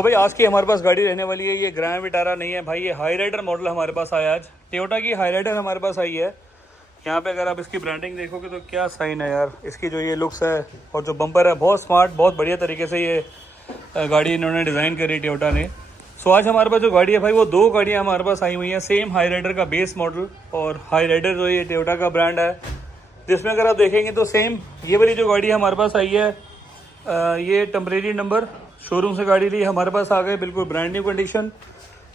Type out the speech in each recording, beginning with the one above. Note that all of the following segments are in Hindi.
सो भाई आज की हमारे पास गाड़ी रहने वाली है, ये ग्रैंड विटारा नहीं है भाई, ये हाई राइडर मॉडल हमारे पास आया आज। टोयोटा की हाई राइडर हमारे पास आई है। यहाँ पे अगर आप इसकी ब्रांडिंग देखोगे तो क्या साइन है यार, इसकी जो ये लुक्स है और जो बम्पर है बहुत स्मार्ट, बहुत बढ़िया तरीके से ये गाड़ी इन्होंने डिज़ाइन करी टोयोटा ने। सो आज हमारे पास जो गाड़ी है भाई वो दो गाड़ियाँ हमारे पास आई हुई हैं, सेम हाई राइडर का बेस मॉडल और हाई राइडर जो ये टोयोटा का ब्रांड है, जिसमें अगर आप देखेंगे तो सेम ये वाली जो गाड़ी हमारे पास आई है ये टेम्परेरी नंबर शोरूम से गाड़ी ली हमारे पास आ गए, बिल्कुल ब्रांड न्यू कंडीशन।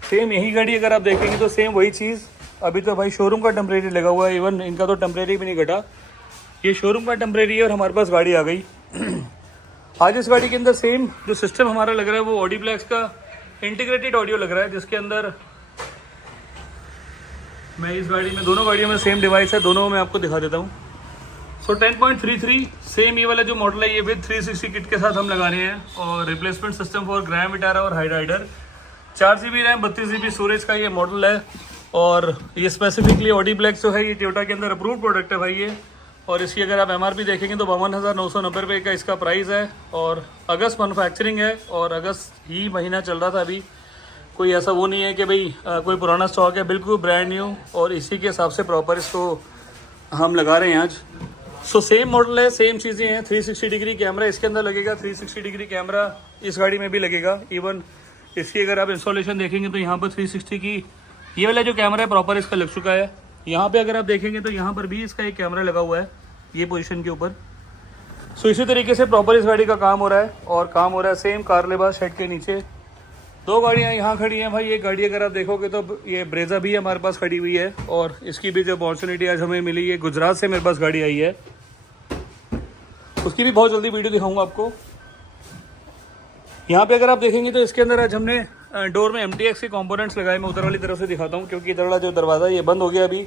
सेम यही गाड़ी अगर आप देखेंगे तो सेम वही चीज़। अभी तो भाई शोरूम का टेम्परेरी लगा हुआ है, इवन इनका तो टेम्परेरी भी नहीं घटा, ये शोरूम का टेम्परेरी है और हमारे पास गाड़ी आ गई। आज इस गाड़ी के अंदर सेम जो सिस्टम हमारा लग रहा है वो ऑडी प्लेक्स का इंटीग्रेटेड ऑडियो लग रहा है, जिसके अंदर मैं इस गाड़ी में दोनों गाड़ियों में सेम डिवाइस है, दोनों में आपको दिखा देता हूँ। सो 10.33 सेम ये वाला जो मॉडल है ये विद 360 किट के साथ हम लगा रहे हैं और replacement system for Grand Vitara और Hyryder. 4 GB RAM 32 GB storage का ये मॉडल है और ये स्पेसिफिकली ऑडी ब्लैक जो है ये टोयोटा के अंदर अप्रूव्ड प्रोडक्ट है भाई ये। और इसकी अगर आप MRP देखेंगे तो 52,990 रुपये का इसका प्राइस है और अगस्त मैनुफैक्चरिंग है और अगस्त ही महीना चल रहा था अभी, कोई ऐसा वो नहीं है कि भाई कोई पुराना स्टॉक है, बिल्कुल ब्रांड न्यू और इसी के हिसाब से प्रॉपर इसको हम लगा रहे हैं आज। सो सेम मॉडल है, सेम चीज़ें हैं। 360 डिग्री कैमरा इसके अंदर लगेगा, 360 डिग्री कैमरा इस गाड़ी में भी लगेगा। इवन इसकी अगर आप इंस्टॉलेशन देखेंगे तो यहाँ पर 360 की ये वाला जो कैमरा है प्रॉपर इसका लग चुका है। यहाँ पे अगर आप देखेंगे तो यहाँ पर भी इसका एक कैमरा लगा हुआ है ये पोजीशन के ऊपर। सो इसी तरीके से प्रॉपर इस गाड़ी का काम हो रहा है और काम हो रहा है सेम कार लिबास शेड के नीचे। दो गाड़ियाँ यहाँ खड़ी हैं भाई, एक गाड़ी अगर आप देखोगे तो ये ब्रेजा भी हमारे पास खड़ी हुई है और इसकी भी जो अपॉर्चुनिटी आज हमें मिली है, गुजरात से मेरे पास गाड़ी आई है, उसकी भी बहुत जल्दी वीडियो दिखाऊंगा आपको। यहाँ पे अगर आप देखेंगे तो इसके अंदर आज हमने डोर में MTX के कंपोनेंट्स लगाए। मैं उधर वाली तरफ से दिखाता हूँ क्योंकि इधर वाला जो दरवाज़ा ये बंद हो गया अभी।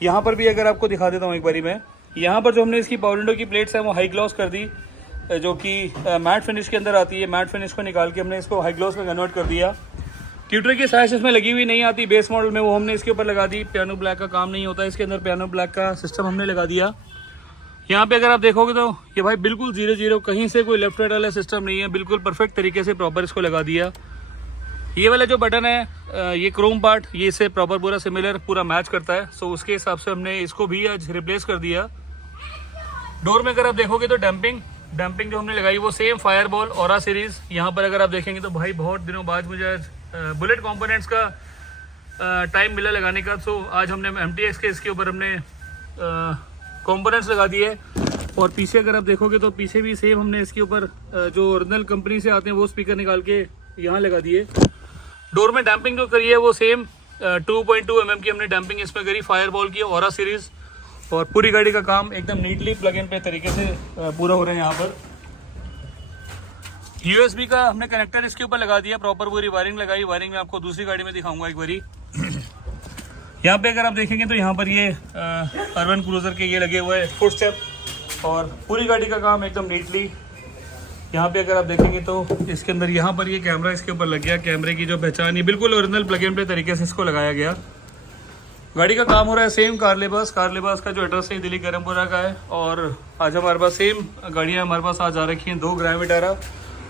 यहाँ पर भी अगर आपको दिखा देता हूँ एक बारी मैं, यहाँ पर जो हमने इसकी पावर विंडो की प्लेट्स हैं वो हाई ग्लॉस कर दी, जो कि मैट फिनिश के अंदर आती है। मैट फिनिश को निकाल के हमने इसको हाई ग्लॉस में कन्वर्ट कर दिया। ट्यूटर की साइज इसमें लगी हुई नहीं आती बेस मॉडल में, वो हमने इसके ऊपर लगा दी। पियानो ब्लैक का काम नहीं होता इसके अंदर, पियानो ब्लैक का सिस्टम हमने लगा दिया। यहाँ पे अगर आप देखोगे तो ये भाई बिल्कुल 0-0, कहीं से कोई लेफ्ट राइट वाला सिस्टम नहीं है, बिल्कुल परफेक्ट तरीके से प्रॉपर इसको लगा दिया। ये वाला जो बटन है ये क्रोम पार्ट, ये इससे प्रॉपर पूरा सिमिलर पूरा मैच करता है। सो उसके हिसाब से हमने इसको भी आज रिप्लेस कर दिया। डोर में अगर आप देखोगे तो डैम्पिंग जो हमने लगाई वो सेम फायरबॉल ऑरा सीरीज। यहाँ पर अगर आप देखेंगे तो भाई बहुत दिनों बाद मुझे आज बुलेट कॉम्पोनेंट्स का टाइम मिला लगाने का। सो आज हमने MTX के इसके ऊपर हमने कंपोनेंट्स लगा दिए। और पीछे अगर आप देखोगे तो पीछे भी सेम हमने इसके ऊपर जो ओरिजिनल कंपनी से आते हैं वो स्पीकर निकाल के यहाँ लगा दिए। डोर में डैम्पिंग जो करी है वो सेम 2.2 mm की हमने डैम्पिंग इसमें करी, फायरबॉल की ऑरा सीरीज। और पूरी गाड़ी का काम एकदम नीटली प्लग इन पे तरीके से पूरा हो रहा है। यहाँ पर USB का हमने कनेक्टर इसके ऊपर लगा दिया, प्रॉपर पूरी वायरिंग लगाई। वायरिंग में आपको दूसरी गाड़ी में दिखाऊंगा एक बारी। यहाँ पे अगर आप देखेंगे तो यहाँ पर ये अर्बन क्रूजर के ये लगे हुए फुट स्टेप और पूरी गाड़ी का काम एकदम नीटली। यहाँ पे अगर आप देखेंगे तो इसके अंदर यहाँ पर ये कैमरा इसके ऊपर लग गया, कैमरे की जो पहचान ये बिल्कुल ओरिजिनल प्लग इन प्ले तरीके से इसको लगाया गया। गाड़ी का काम हो रहा है सेम कार लिबास का जो एड्रेस है दिल्ली करमपुरा का है। और आज हमारे पास सेम गाड़ियाँ हमारे पास आज आ रखी हैं, 2 ग्रैंड विटारा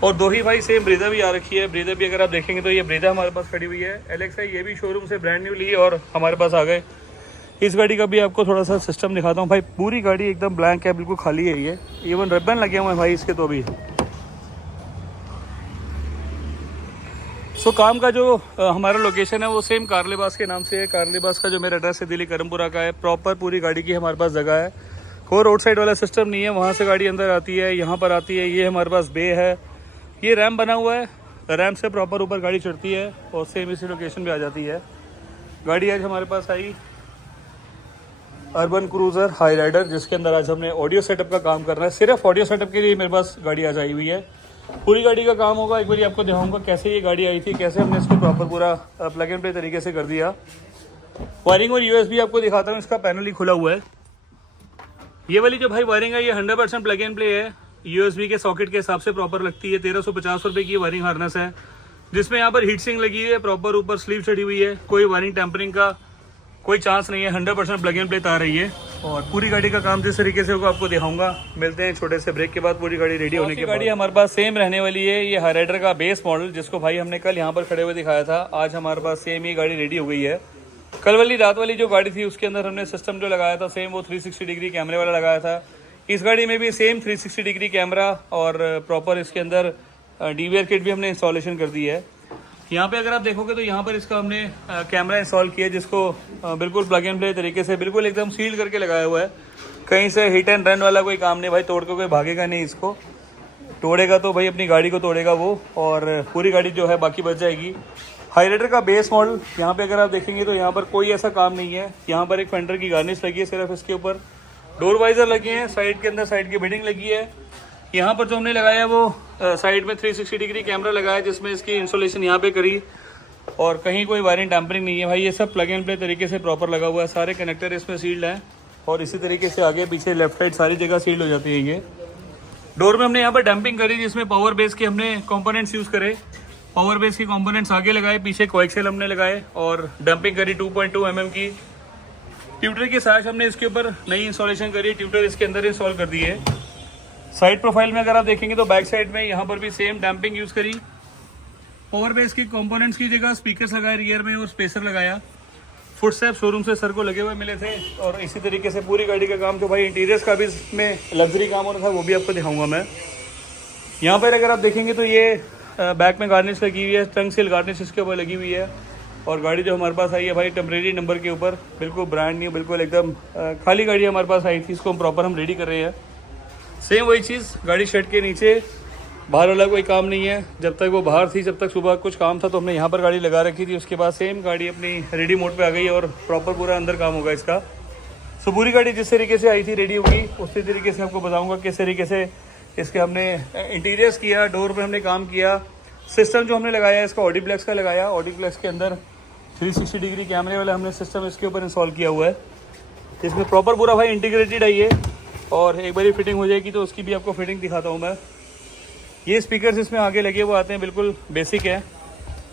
और 2 ही भाई सेम ब्रेजा भी आ रखी है। ब्रेजा भी अगर आप देखेंगे तो ये ब्रेजा हमारे पास खड़ी हुई है। LX है, ये भी शोरूम से ब्रांड न्यू ली और हमारे पास आ गए। इस गाड़ी का भी आपको थोड़ा सा सिस्टम दिखाता हूँ भाई। पूरी गाड़ी एकदम ब्लैंक है, बिल्कुल खाली है ये, इवन रिबन लगे हुए हैं भाई इसके तो भी। सो काम का जो हमारा लोकेशन है वो सेम कार लिबास के नाम से है। कार लिबास का जो मेरा एड्रेस है दिल्ली करमपुरा का है। प्रॉपर पूरी गाड़ी की हमारे पास जगह है, कोई रोड साइड वाला सिस्टम नहीं है। वहाँ से गाड़ी अंदर आती है, यहाँ पर आती है। ये हमारे पास बे है, ये रैम बना हुआ है, रैम से प्रॉपर ऊपर गाड़ी चढ़ती है और सेम इसी लोकेशन पे आ जाती है। गाड़ी आज हमारे पास आई अर्बन क्रूजर हाई राइडर, जिसके अंदर आज हमने ऑडियो सेटअप का काम करना है। सिर्फ ऑडियो सेटअप के लिए मेरे पास गाड़ी आज आई हुई है। पूरी गाड़ी का काम होगा, एक बार आपको दिखाऊंगा कैसे ये गाड़ी आई थी, कैसे हमने इसको प्रॉपर पूरा प्लग एंड प्ले तरीके से कर दिया। वायरिंग और USB आपको दिखाता हूँ, इसका पैनल ही खुला हुआ है। ये वाली जो भाई वायरिंग है ये 100% प्लग एंड प्ले है, USB के सॉकेट के हिसाब से प्रॉपर लगती है। 1350 रुपये की वायरिंग हार्नेस है, जिसमें यहाँ पर हीट सिंक लगी है, प्रॉपर ऊपर स्लीव चढ़ी हुई है। कोई वायरिंग टेम्परिंग का कोई चांस नहीं है, 100% प्लग एंड प्ले तार रही है। और पूरी गाड़ी का काम जिस तरीके से होगा आपको दिखाऊंगा। मिलते हैं छोटे से ब्रेक के बाद पूरी गाड़ी रेडी होने के बाद। गाड़ी हमारे पास सेम रहने वाली है, ये हाईराइडर का बेस मॉडल जिसको भाई हमने कल यहाँ पर खड़े हुए दिखाया था। आज हमारे पास सेम ये गाड़ी रेडी हो गई है। कल वाली रात वाली जो गाड़ी थी उसके अंदर हमने सिस्टम जो लगाया था सेम वो 360 डिग्री कैमरे वाला लगाया था। इस गाड़ी में भी सेम 360 डिग्री कैमरा और प्रॉपर इसके अंदर DVR किट भी हमने इंस्टॉलेशन कर दी है। यहाँ पे अगर आप देखोगे तो यहाँ पर इसका हमने कैमरा इंस्टॉल किया जिसको बिल्कुल प्लग एंड प्ले तरीके से बिल्कुल एकदम सील करके लगाया हुआ है। कहीं से हिट एंड रन वाला कोई काम नहीं भाई, तोड़ के कोई भागेगा नहीं। इसको तोड़ेगा तो भाई अपनी गाड़ी को तोड़ेगा वो, और पूरी गाड़ी जो है बाकी बच जाएगी। हाईराइडर का बेस मॉडल यहाँ पे अगर आप देखेंगे तो यहाँ पर कोई ऐसा काम नहीं है। यहाँ पर एक फेंडर की गार्निश लगी है सिर्फ, इसके ऊपर डोर वाइजर लगे हैं, साइड के अंदर साइड की बिडिंग लगी है। यहाँ पर जो हमने लगाया है वो साइड में 360 डिग्री कैमरा लगाया जिसमें इसकी इंस्टॉलेशन यहाँ पे करी, और कहीं कोई वायरिंग टैम्परिंग नहीं है भाई। ये सब प्लग एंड प्ले तरीके से प्रॉपर लगा हुआ है, सारे कनेक्टर इसमें सील्ड हैं और इसी तरीके से आगे पीछे लेफ्ट राइट सारी जगह सील्ड हो जाती है। ये डोर में हमने यहाँ पर डंपिंग करी जिसमें पावर बेस के हमने कंपोनेंट्स यूज़ करे। पावर बेस के कंपोनेंट्स आगे लगाए, पीछे कोएक्सियल हमने लगाए और डंपिंग करी 2.2 mm की। ट्यूटर की साइज हमने इसके ऊपर नई इंस्टॉलेशन करी, ट्यूटर इसके अंदर इंस्टॉल कर दी है। साइड प्रोफाइल में अगर आप देखेंगे तो बैक साइड में यहाँ पर भी सेम डैम्पिंग यूज़ करी। पावर बेस के कंपोनेंट्स की जगह स्पीकर्स लगाए रियर में और स्पेसर लगाया। फुटस्टेप शोरूम से सर को लगे हुए मिले थे, और इसी तरीके से पूरी गाड़ी का काम जो भाई इंटीरियर्स का भी इसमें लग्जरी काम होना था वो भी आपको दिखाऊंगा मैं। यहाँ पर अगर आप देखेंगे तो ये बैक में गार्निश लगी हुई है, टंग सील गार्निश इसके ऊपर लगी हुई है। और गाड़ी जो हमारे पास आई है भाई टेम्परेरी नंबर के ऊपर, बिल्कुल ब्रांड न्यू, बिल्कुल एकदम खाली गाड़ी हमारे पास आई थी। इसको हम प्रॉपर हम रेडी कर रहे हैं। सेम वही चीज़, गाड़ी शेड के नीचे, बाहर वाला कोई काम नहीं है। जब तक वो बाहर थी, जब तक सुबह कुछ काम था तो हमने यहाँ पर गाड़ी लगा रखी थी। उसके बाद सेम गाड़ी अपनी रेडी मोड पे आ गई और प्रॉपर पूरा अंदर काम होगा इसका। सो पूरी गाड़ी जिस तरीके से आई थी रेडी होगी उसी तरीके से आपको बताऊँगा किस तरीके से इसके हमने इंटीरियर्स किया, डोर पर हमने काम किया। सिस्टम जो हमने लगाया इसका ऑडीप्लेक्स का लगाया। ऑडीप्लेक्स के अंदर 360 डिग्री कैमरे वाला हमने सिस्टम इसके ऊपर इंस्टॉल किया हुआ है। इसमें प्रॉपर पूरा भाई इंटीग्रेटेड है ये, और एक बारी फिटिंग हो जाएगी तो उसकी भी आपको फिटिंग दिखाता हूँ मैं। ये स्पीकर्स इसमें आगे लगे हुए आते हैं, बिल्कुल बेसिक है।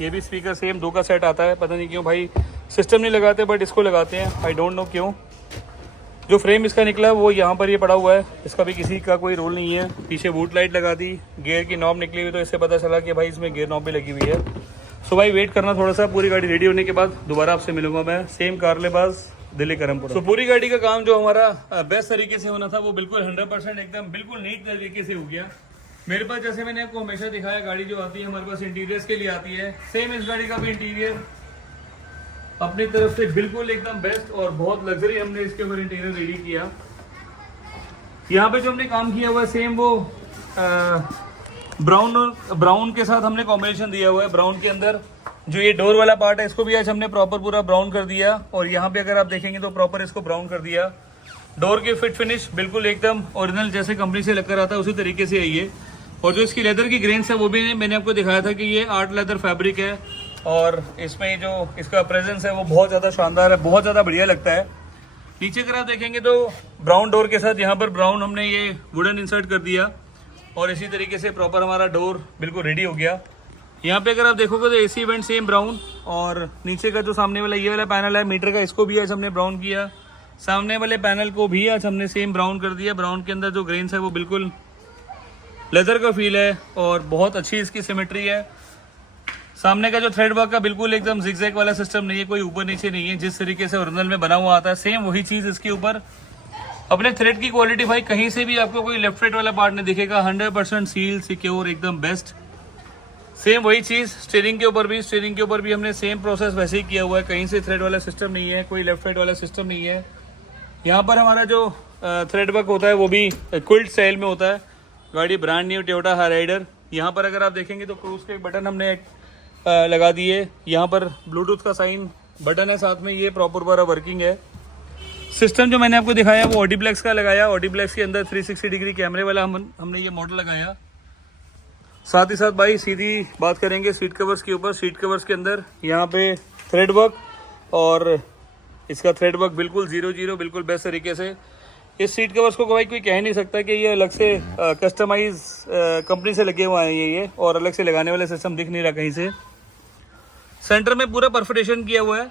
ये भी स्पीकर सेम 2 का सेट आता है। पता नहीं क्यों भाई सिस्टम नहीं लगाते बट इसको लगाते हैं, आई डोंट नो क्यों। जो फ्रेम इसका निकला है वो यहाँ पर ये पड़ा हुआ है, इसका भी किसी का कोई रोल नहीं है। पीछे बूट लाइट लगा दी, गियर की नॉब निकली हुई तो इससे पता चला कि भाई इसमें गियर नॉब भी लगी हुई है। सो भाई वेट करना थोड़ा सा, पूरी गाड़ी रेडी होने के बाद दोबारा आपसे मिलूंगा मैं। सेम कारलेबाज दिल्ली करमपुर। तो पूरी गाड़ी का काम जो हमारा बेस्ट तरीके से होना था वो बिल्कुल 100% एकदम बिल्कुल नीट तरीके से हो गया। मेरे पास जैसे मैंने आपको हमेशा दिखाया गाड़ी जो आती है हमारे पास इंटीरियर्स के लिए आती है, सेम इस गाड़ी का भी इंटीरियर अपनी तरफ से बिल्कुल एकदम बेस्ट और बहुत लग्जरी हमने इसके ऊपर इंटीरियर रेडी किया। यहाँ पे जो हमने काम किया हुआ है सेम वो ब्राउन के साथ हमने कॉम्बिनेशन दिया हुआ है। ब्राउन के अंदर जो ये डोर वाला पार्ट है इसको भी आज हमने प्रॉपर पूरा ब्राउन कर दिया, और यहाँ पे अगर आप देखेंगे तो प्रॉपर इसको ब्राउन कर दिया। डोर की फिट फिनिश बिल्कुल एकदम ओरिजिनल जैसे कंपनी से लगकर आता है उसी तरीके से है ये। और जो इसकी लेदर की ग्रेन्स है वो भी मैंने आपको दिखाया था कि ये आर्ट लेदर फैब्रिक है, और इसमें जो इसका प्रेजेंस है वो बहुत ज़्यादा शानदार है, बहुत ज़्यादा बढ़िया लगता है। नीचे अगर आप देखेंगे तो ब्राउन डोर के साथ यहाँ पर ब्राउन हमने ये वुडन इंसर्ट कर दिया, और इसी तरीके से प्रॉपर हमारा डोर बिल्कुल रेडी हो गया। यहाँ पे अगर आप देखोगे तो AC वेंट सेम ब्राउन, और नीचे का जो सामने वाला ये वाला पैनल है मीटर का, इसको भी आज हमने ब्राउन किया। सामने वाले पैनल को भी आज हमने सेम ब्राउन कर दिया। ब्राउन के अंदर जो ग्रेन्स है वो बिल्कुल लेदर का फील है और बहुत अच्छी इसकी सिमेट्री है। सामने का जो थ्रेड वर्क का बिल्कुल एकदम जिगजैग वाला सिस्टम नहीं है, कोई ऊपर नीचे नहीं है, जिस तरीके से ओरिजिनल में बना हुआ आता है सेम वही चीज़ इसके ऊपर। अपने थ्रेड की क्वालिटी भाई कहीं से भी आपको कोई लेफ्ट राइट वाला पार्ट नहीं दिखेगा, 100% सील सिक्योर एकदम बेस्ट। सेम वही चीज़ स्टीयरिंग के ऊपर भी हमने सेम प्रोसेस वैसे ही किया हुआ है, कहीं से थ्रेड वाला सिस्टम नहीं है, कोई लेफ्ट राइट वाला सिस्टम नहीं है। यहाँ पर हमारा जो थ्रेड वर्क होता है वो भी क्विल्ट स्टाइल में होता है। गाड़ी ब्रांड न्यू टोयोटा हाईराइडर। यहाँ पर अगर आप देखेंगे तो क्रूज के बटन हमने लगा दिए, यहाँ पर ब्लूटूथ का साइन बटन है साथ में, ये प्रॉपर पूरा वर्किंग है। सिस्टम जो मैंने आपको दिखाया वो ऑडीप्लेक्स का लगाया। ऑडीप्लेक्स के अंदर 360 डिग्री कैमरे वाला हमने ये मॉडल लगाया। साथ ही साथ भाई सीधी बात करेंगे सीट कवर्स के ऊपर। सीट कवर्स के अंदर यहाँ पे थ्रेड वर्क, और इसका थ्रेड वर्क बिल्कुल 0-0 बिल्कुल बेस्ट तरीके से। इस सीट कवर्स को भाई कोई कह नहीं सकता कि ये अलग से कस्टमाइज कंपनी से लगे हुए हैं ये, और अलग से लगाने वाले सिस्टम दिख नहीं रहा कहीं से। सेंटर में पूरा परफोरेशन किया हुआ है।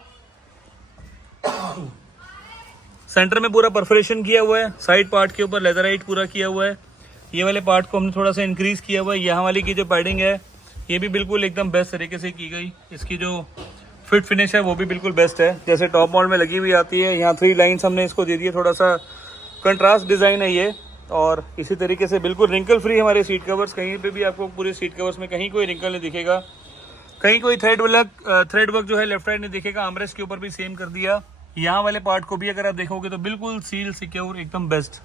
सेंटर में पूरा परफोरेशन किया हुआ है, साइड पार्ट के ऊपर लेदराइट पूरा किया हुआ है। ये वाले पार्ट को हमने थोड़ा सा इंक्रीज़ किया हुआ है। यहाँ वाली की जो पैडिंग है ये भी बिल्कुल एकदम बेस्ट तरीके से की गई। इसकी जो फिट फिनिश है वो भी बिल्कुल बेस्ट है, जैसे टॉप मॉडल में लगी हुई आती है। यहाँ 3 लाइन्स हमने इसको दे दी है, थोड़ा सा कंट्रास्ट डिज़ाइन है ये। और इसी तरीके से बिल्कुल रिंकल फ्री हमारे सीट कवर्स, कहीं पे भी आपको पूरे सीट कवर्स में कहीं कोई रिंकल नहीं दिखेगा, कहीं कोई थ्रेड वर्क जो है लेफ्ट राइट नहीं दिखेगा। आर्मरेस्ट के ऊपर भी सेम कर दिया। यहाँ वाले पार्ट को भी अगर आप देखोगे तो बिल्कुल सील सिक्योर एकदम बेस्ट।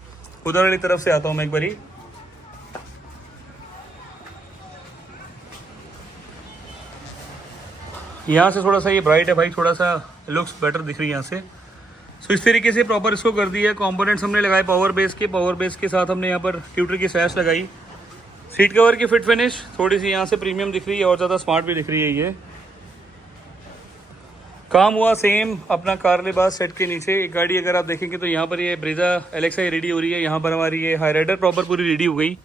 उधर वाली तरफ से आता हूँ मैं एक बारी। यहाँ से थोड़ा सा ये ब्राइट है भाई, थोड़ा सा लुक्स बेटर दिख रही है यहाँ से। सो इस तरीके से प्रॉपर इसको कर दिया। कंपोनेंट्स हमने लगाए पावर बेस के साथ हमने यहाँ पर ट्यूटर की सैश लगाई। सीट कवर की फिट फिनिश थोड़ी सी यहाँ से प्रीमियम दिख रही है और ज़्यादा स्मार्ट भी दिख रही है। ये काम हुआ सेम अपना कार लिबास सेट के नीचे। एक गाड़ी अगर आप देखेंगे तो यहाँ पर ये ब्रेजा एलेक्सा रेडी हो रही है, यहाँ पर हमारी ये हाई राइडर प्रॉपर पूरी रेडी हो गई।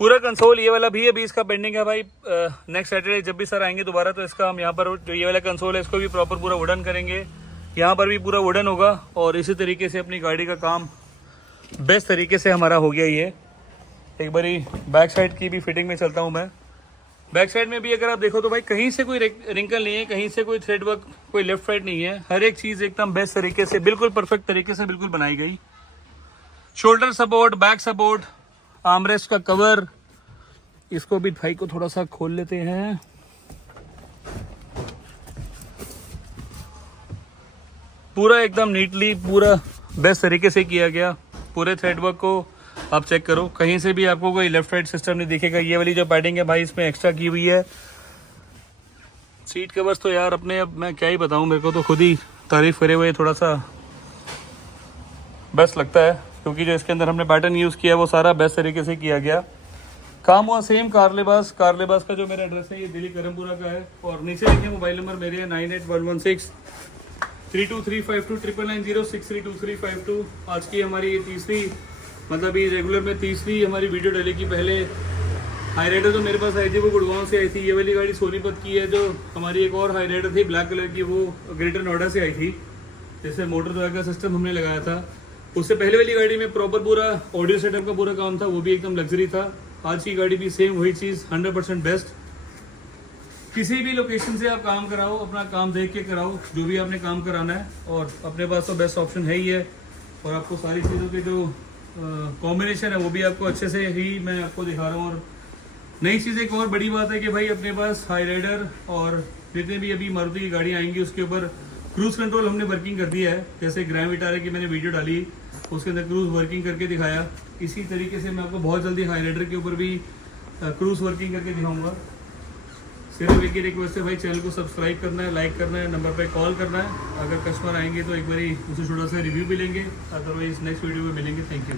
पूरा कंसोल ये वाला भी अभी इसका पेंडिंग है भाई। नेक्स्ट सैटरडे जब भी सर आएंगे दोबारा तो इसका हम यहाँ पर जो ये वाला कंसोल है इसको भी प्रॉपर पूरा वुडन करेंगे। यहाँ पर भी पूरा वुडन होगा और इसी तरीके से अपनी गाड़ी का काम बेस्ट तरीके से हमारा हो गया। ये एक बारी बैक साइड की भी फिटिंग में चलता हूँ मैं। बैक साइड में भी अगर आप देखो तो भाई कहीं से कोई रिंकल नहीं है, कहीं से कोई थ्रेड वर्क, कोई लेफ्ट राइट नहीं है। हर एक चीज़ एकदम बेस्ट तरीके से बिल्कुल परफेक्ट तरीके से बिल्कुल बनाई गई। Shoulder support, back support, armrest का कवर, इसको भी भाई को थोड़ा सा खोल लेते हैं। पूरा एकदम नीटली पूरा बेस्ट तरीके से किया गया। पूरे थ्रेड वर्क को आप चेक करो, कहीं से भी आपको कोई लेफ्ट राइट सिस्टम नहीं दिखेगा। ये वाली जो पैडिंग है भाई इसमें एक्स्ट्रा की हुई है। सीट कवर्स तो यार अपने, अब मैं क्या ही बताऊं, मेरे को तो खुद ही तारीफ करे हुए थोड़ा सा बेस्ट लगता है, क्योंकि जो इसके अंदर हमने पैटर्न यूज़ किया है वो सारा बेस्ट तरीके से किया गया। काम हुआ सेम कार लिबास का जो मेरा एड्रेस है ये दिल्ली करमपुरा का है। और नीचे लिखे मोबाइल नंबर मेरे है 9811632352 9990632352। आज की हमारी ये तीसरी, मतलब ये रेगुलर में तीसरी हमारी वीडियो डलेगी। पहले हाई राइडर तो मेरे पास आई थी, वो गुड़गांव से आई थी। ये वाली गाड़ी सोनीपत की है। जो हमारी एक और हाई राइडर थी ब्लैक कलर की, वो ग्रेटर नोएडा से आई थी, जैसे मोटर ड्राइव का सिस्टम हमने लगाया था। उससे पहले वाली गाड़ी में प्रॉपर पूरा ऑडियो सेटअप का पूरा काम था, वो भी एकदम लग्जरी था। आज की गाड़ी भी सेम वही चीज़, 100% बेस्ट। किसी भी लोकेशन से आप काम कराओ, अपना काम देख के कराओ, जो भी आपने काम कराना है। और अपने पास तो बेस्ट ऑप्शन है ही है। और आपको सारी चीज़ों के जो कॉम्बिनेशन है वो भी आपको अच्छे से ही मैं आपको दिखा रहा हूँ। और नई चीज़ एक और बड़ी बात है कि भाई अपने पास हाई राइडर और जितने भी अभी मारुति की गाड़ी आएंगी उसके ऊपर क्रूज कंट्रोल हमने वर्किंग कर दिया है। जैसे ग्रैंड विटारा की मैंने वीडियो डाली, उसके अंदर क्रूज वर्किंग करके दिखाया। इसी तरीके से मैं आपको बहुत जल्दी हाई राइडर के ऊपर भी क्रूज वर्किंग करके दिखाऊंगा। सिर्फ एक ही रिक्वेस्ट है भाई, चैनल को सब्सक्राइब करना है, लाइक करना है, नंबर पे कॉल करना है। अगर कस्टमर आएंगे तो एक बारी उसे छोटा सा रिव्यू भी लेंगे, अदरवाइज नेक्स्ट वीडियो में मिलेंगे। Thank you.